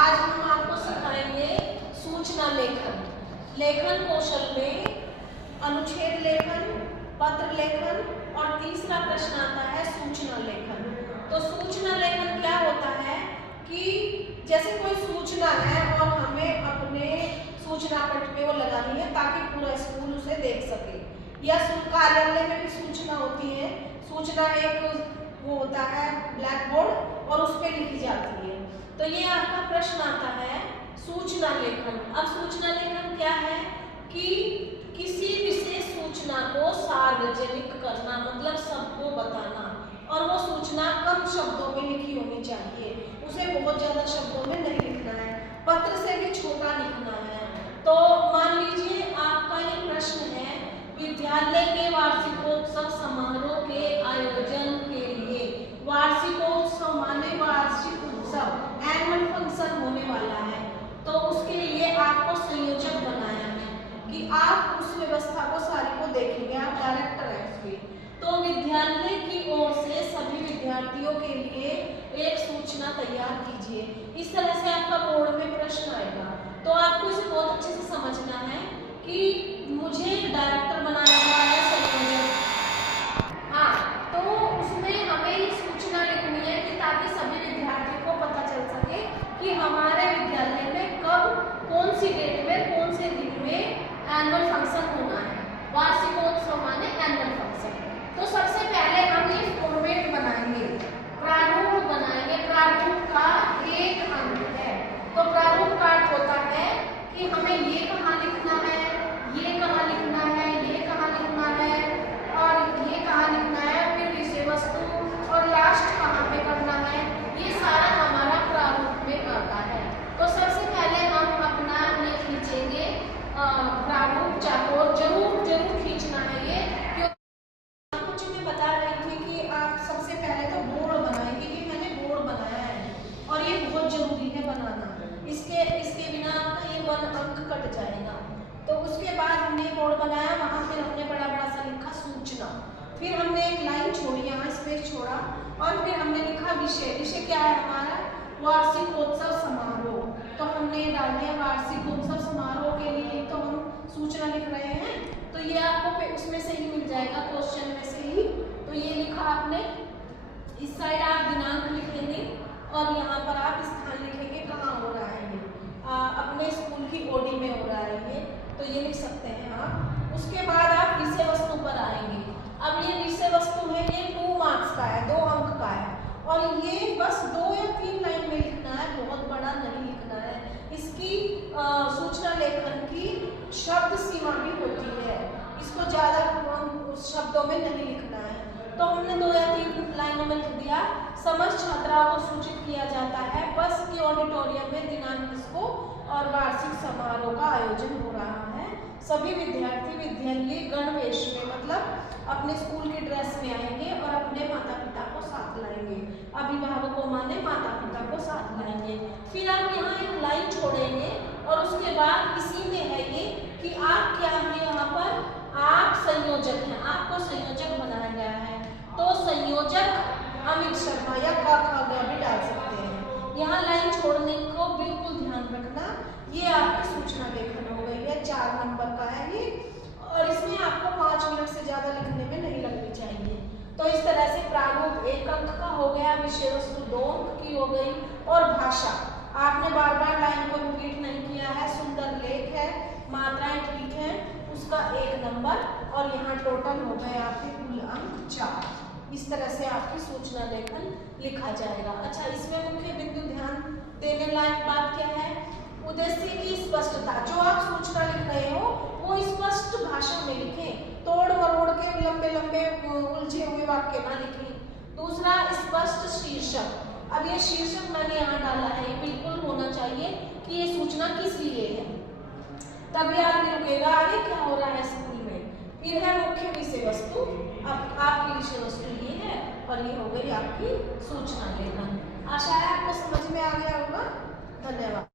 आज हम आपको सिखाएंगे सूचना लेखन। लेखन कौशल में अनुच्छेद लेखन, पत्र लेखन और तीसरा प्रश्न आता है सूचना लेखन। तो सूचना लेखन क्या होता है कि जैसे कोई सूचना है और हमें अपने सूचना पट पे वो लगानी है ताकि पूरा स्कूल उसे देख सके, या कार्यालय में भी सूचना होती है। सूचना एक वो होता है ब्लैक बोर्ड और उस पर लिखी जाती है। तो ये आपका प्रश्न आता है सूचना लेखन। अब सूचना लेखन क्या है कि किसी विशेष सूचना को सार्वजनिक करना, मतलब सबको बताना, और वो सूचना कम शब्दों में लिखी होनी चाहिए, उसे बहुत ज्यादा शब्दों में नहीं लिखना है, पत्र से भी छोटा लिखना है। तो मान लीजिए आपका ये प्रश्न है विद्यालय के वार्षिकोत्सव समारोह के आयोजन के लिए। वार्षिकोत्सव माने वार्षिक उत्सव, एनुअल फंक्शन होने वाला है, तो उसके लिए आपको संयोजक बनाया है कि आप उस व्यवस्था को सारी को देखेंगे, आप डायरेक्टर हैं उसके। तो विद्यालय की ओर से सभी विद्यार्थियों के लिए एक सूचना तैयार कीजिए। इस तरह से आपका बोर्ड में प्रश्न आएगा, तो आपको इसे बहुत अच्छे से समझना है कि मुझे डायरेक्टर बनाया हुआ है संयोजक। हाँ, तो उसमें हमें ये सूचना लिखनी है कि ताकि सभी विद्यार्थियों को पता चल सके कि हमारे विद्यालय में कब, कौन सी डेट में, कौन से दिन में एनुअल फंक्शन होना है। वार्षिकोत्सव माने एनुअल फंक्शन। तो सबसे पहले हम ये फॉर्मेट बनाएंगे, प्रारूप बनाएंगे। प्रारूप का एक अंक है। तो प्रारूप का अर्थ होता है कि हमें ये कहाँ लिखना है, ये कहाँ लिखना है, ये कहाँ लिखना है और ये कहाँ लिखना है, फिर विषय वस्तु और लास्ट कहाँ पे करना है, ये सारा हमारा प्रारूप में आता है। तो सबसे पहले हम अपना ये खींचेंगे प्रारूप, चाकोर जरूर खींचना है ये, क्योंकि मैं बता रही थी कि आप सबसे पहले तो बोर्ड बनाएंगे, कि मैंने बोर्ड बनाया है और ये बहुत जरूरी है बनाना, इसके बिना आपका ये 1 अंक कट जाएगा। तो उसके बाद हमने बोर्ड बनाया, वहाँ फिर हमने बड़ा बड़ा सा लिखा सूचना, फिर हमने एक लाइन छोड़ी, यहाँ स्पेस छोड़ा, और फिर हमने लिखा विषय। विषय क्या है हमारा? वार्षिकोत्सव समारोह। तो हमने डाल दिया वार्षिकोत्सव समारोह के लिए, तो हम सूचना लिख रहे हैं, तो ये आपको उसमें से ही मिल जाएगा, क्वेश्चन में से ही। तो ये लिखा आपने, इस साइड आप दिनांक लिखेंगे और यहाँ पर आप स्थान लिखेंगे कहाँ हो रहा है ये, अपने स्कूल की ओडी में हो रहा है ये, तो ये लिख सकते हैं आप। उसके बाद आप विषय वस्तु पर आएंगे। अब ये विषय वस्तु है, ये 2 मार्क्स का है, 2 अंक का है, और ये बस 2 या 3 लाइन में लिखना है, बहुत बड़ा नहीं लिखना है। इसकी सूचना लेखन की शब्द सीमा भी होती है, इसको ज्यादा शब्दों में नहीं लिखना है। तो हमने 2 या 3 लाइनों में लिख दिया। समस्त छात्राओं को सूचित किया जाता है बस की ऑडिटोरियम में दिनांक इसको और वार्षिक समारोह का आयोजन हो रहा है। सभी विद्यार्थी विद्यालय गणवेश में, मतलब अपने स्कूल की ड्रेस में आएंगे और अपने माता पिता को साथ लाएंगे। अभिभावकों माने माता पिता को साथ लाएंगे। फिर आप यहाँ एक लाइन छोड़ेंगे और उसके बाद इसी में है ये कि आप क्या हैं, यहाँ पर आप संयोजक हैं, आपको संयोजक बनाया गया है। तो संयोजक अमित शर्मा या का भी डाल सकते हैं। यहाँ लाइन छोड़ने को बिल्कुल ध्यान रखना। ये आपकी सूचना लेखन हो गई है, 4 नंबर का है ये, और इसमें आपको 5 मिनट से ज्यादा लिखने में नहीं लगनी चाहिए। तो इस तरह से प्रारूप 1 अंक का हो गया, विषय वस्तु 2 अंक की हो गई, और भाषा आपने बार बार लाइन को रिपीट नहीं किया है, सुंदर लेख है, मात्राएं ठीक है, उसका 1 नंबर, और यहाँ टोटल हो गए आपके कुल अंक 4। इस तरह से आपकी सूचना लेखन लिखा जाएगा। अच्छा, इसमें मुख्य बिंदु ध्यान देने लायक बात क्या है? उद्देश्य की स्पष्टता। जो आप सूचना लिख रहे हो वो स्पष्ट भाषा में लिखें, तोड़ मरोड़ के लंबे लंबे उलझे हुए वाक्य ना लिखें। दूसरा, स्पष्ट शीर्षक। अब ये शीर्षक मैंने यहाँ डाला है, ये बिल्कुल होना चाहिए कि ये सूचना किस लिए है, तभी आदमी रुकेगा आगे क्या हो रहा है स्कूल में। फिर है मुख्य विषय वस्तु। अब आपकी विषय वस्तु ये है और ये हो गई आपकी सूचना लेखन। आशा है आपको समझ में आ गया होगा। धन्यवाद।